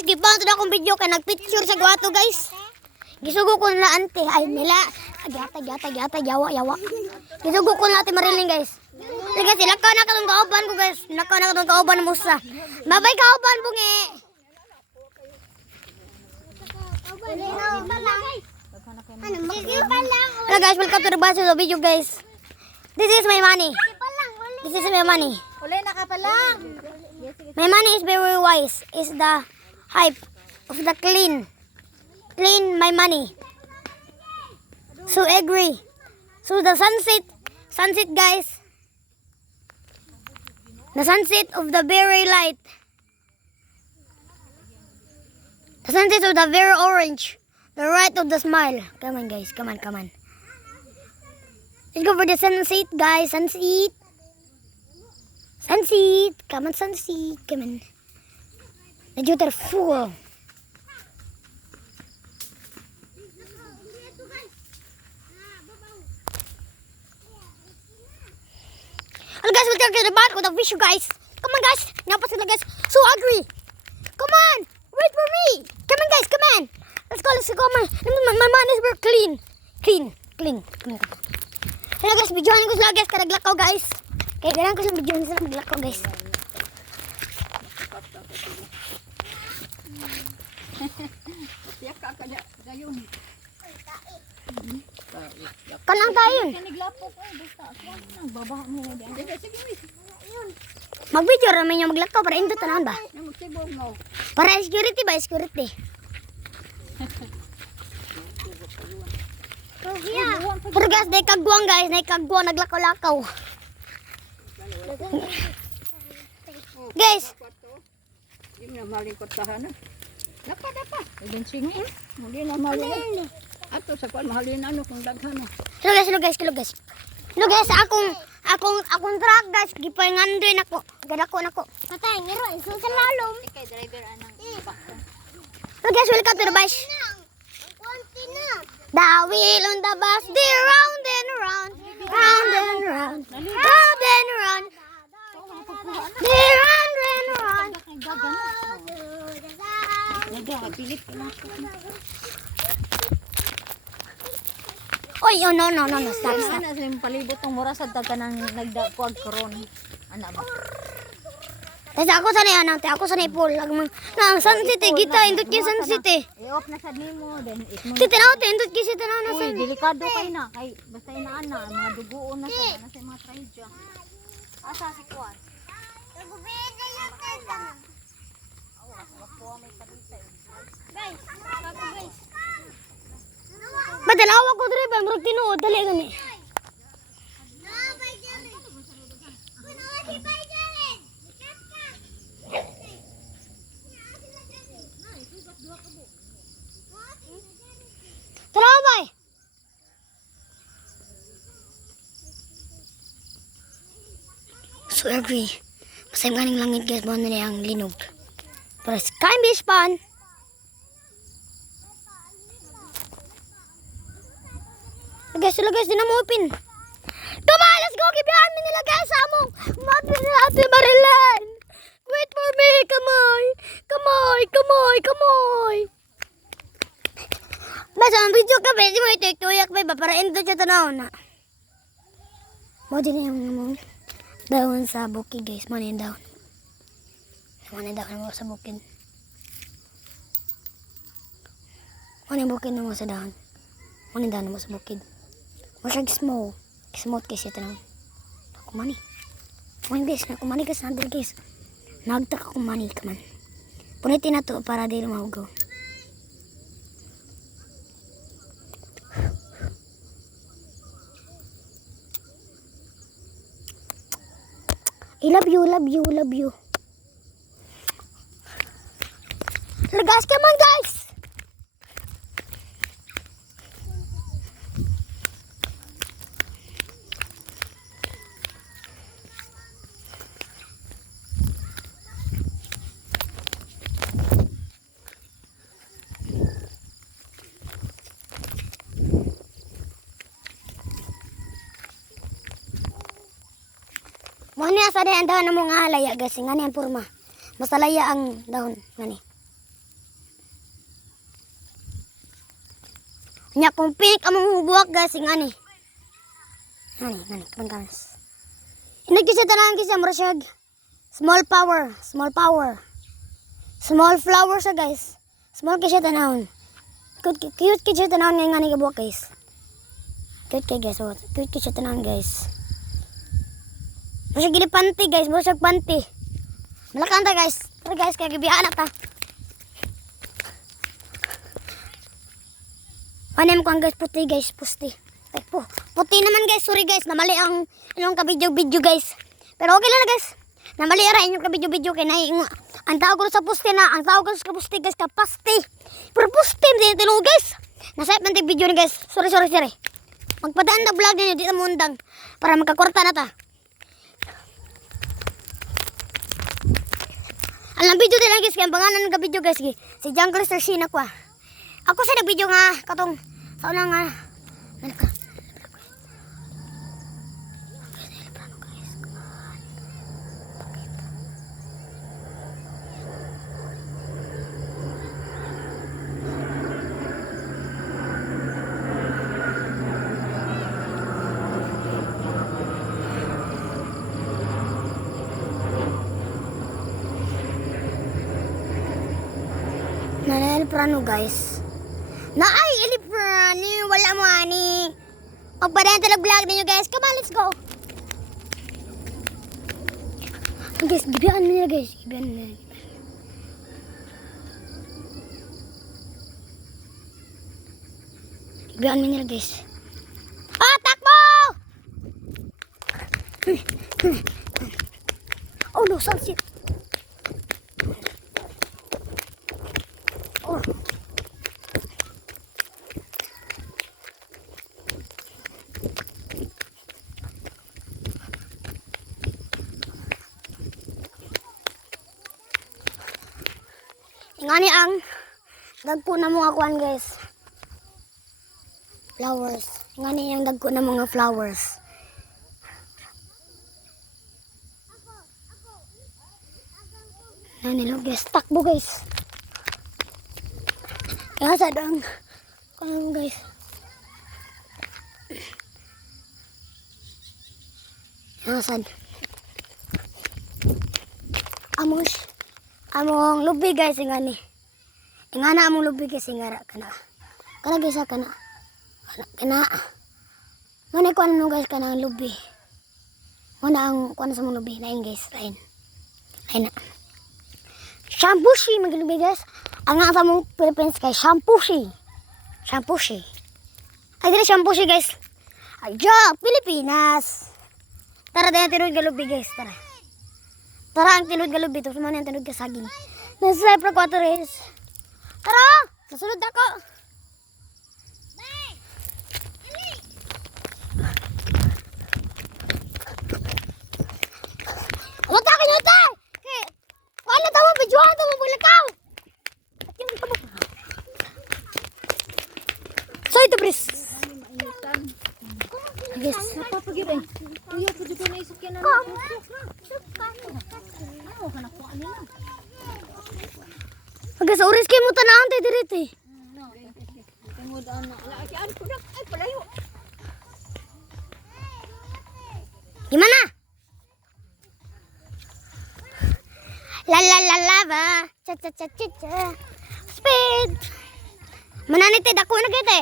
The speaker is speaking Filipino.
guys, gipaon na akong video kay nagpicture sa gwato guys. Gisugo ko na ante ay nila. Gyata yawa. Gisugo ko na ate Marilyn guys. Sige, sila ka na katong kauban ko guys. Naka na katong kauban mo sa. Babay kauban bungi. Hello guys, welcome to the Baso video guys. This is my money. This is my money. Uli na ka pa lang. My money is very wise. Is the hype of the clean my money. So agree. So the sunset guys. The sunset of the very light. The sunset of the very orange. The right of the smile. Come on guys, come on. Let's go for the sunset guys, sunset. Come on sunset, come on. The jutar full. Hello guys, welcome to the back of the video guys. Come on guys, nyapa sila guys. So agree. Come on, wait for me. Come on guys, come on. Let's go. My man is very clean. Hello guys, videohan ko sila guys, karaglakaw guys. Kaya ganyan ko sila videohan sila maglakaw guys. Siya ka gayon. Kanang tayo yun. Kaniglapo ko basta ang baba mo diyan. Sige. Mag-video ramen niya maglakaw para indot tanahan ba? Magsibog mo. Para security ba, security. Pero guys, naikagwang naglakaw-lakaw. Guys, Yung na malikot tahan. Dapa. Ibig singi. Muli na malin. Ato sa kwan mahalin ano kung daghan. Hello guys. Akong truck guys, gipaingandoy nako. Gadako nako. Patay ngiro iso sa lalom. Kay driver anang bakto. Hello guys, welcome to the bus. The wheel on the bus, they round and round. They round and round. Nagapilit ko lang. Oy, oh, no, stop. Ana sa palibot ng mura sa taganang nagdakuag karon. Ana ba? Tapos ako sanay pool. Nang sunset eh, kita, indot yung sunset eh. I-off na sad nimo then ikmo. Titinaw, indot yung titinaw na Uy, sunset. delikado kay na kay basta inaana mga dugoon na sa mga trahedya. Asa si Kuan? Badalawa ko dre ba, murag tinuod dali gani. Tara bay. So agree. Masayang ganing langit guys, mo na ang linog. Pero sky beach pan. Guys, di na mo open. Come on, let's go. Kibihan mi nila guys sa among mother nila Ate Marilyn. Wait for me, kamoy. Basta ang video ka, pwede mo ituyak ba para endo siya tanaw na. Mo din yung dahon sa bukid guys, mo din dahon. Mo din dahon mo sa bukid. Mo din bukid mo sa dahon. Mo din dahon mo sa bukid. Masyag smooth kasi ito naman. Kumani guys, nandun guys. Nagtak kumani kaman. Punitin na to para di lumahugaw. I love you. Lagas ka man guys. Mo ni asa ang dahon mo nga halaya guys, ngani ang porma. Basta laya ang dahon ngani. Nya kung pinik among buwak guys, ingani. Ngani, come guys. Inagkisa tanan kisa mura siya. Small power. Small flower siya guys. Small kisa tanahon. Cute kisa tanahon nga ngani kabuwak guys. Cute kay guys. Oh. Cute kisa tanahon guys. Mura siya gini panty guys. Mura siya panty. Malakan ta guys. Tara guys, kaya gibihan na ta. Panem ko ang guys, puti guys, pusti. Ay, puti naman guys, sorry guys, namali ang inyong ka-video guys. Pero okay lang na guys. Namali ara inyong ka-video kay naing ang tawag ko sa pusti na, ang tawag ko sa pusti guys, kapasti. Pero pusti din tino guys. Nasa man video ni guys. Sorry. Magpadaan na vlog niyo dito mundang para magkakorta na ta. Alam video din lang guys, kaya pangalan ng video guys, si Jungle Star Shina ko. Ako sa nag-video nga katong sa unang nga Nanel prano guys. Na ay Eliprani, wala mo ani. Magpadaan talag vlog ninyo guys. Come on, let's go. Guys, gibihan mo nila guys. Gibihan mo nila guys. Ah, takbo! Oh no, sunset. Oh. Ngani ang dagko na mga kuan guys. Flowers. Ngani ang dagko na mga flowers. Nani lo guys, takbo guys. Kaya sa dang kuan guys. Nasad. Among lubi guys ingani. Ingana among lubi guys ingara kana. Kana guys kana. Kana. Mane ko ano guys kana ang lubi. Muna ang kuan sa mong lubi lain guys, lain. Lain na. Shampushi maglubi guys. Ang nga sa mong Philippines kay shampushi. Ay dili shampushi guys. Ayo, Pilipinas. Tara dayon tinod galubi guys, tara. Tara ang tinod galubi to, sumana ang tinod ka saging. Nasa pro 4 res. Tara, nasunod ako. Wala ka nyo tayo. Wala tawang videoan to, mabulakaw. So ito pres. Yes. Napapagid eh. Kuya, pwede ko na isukyan na Agas oris kay mo tanawon tay dirite. Tungod ana. Laakian ko na ay palayo. Gimana? La lava. Cha. Speed. Mananite dako na gite.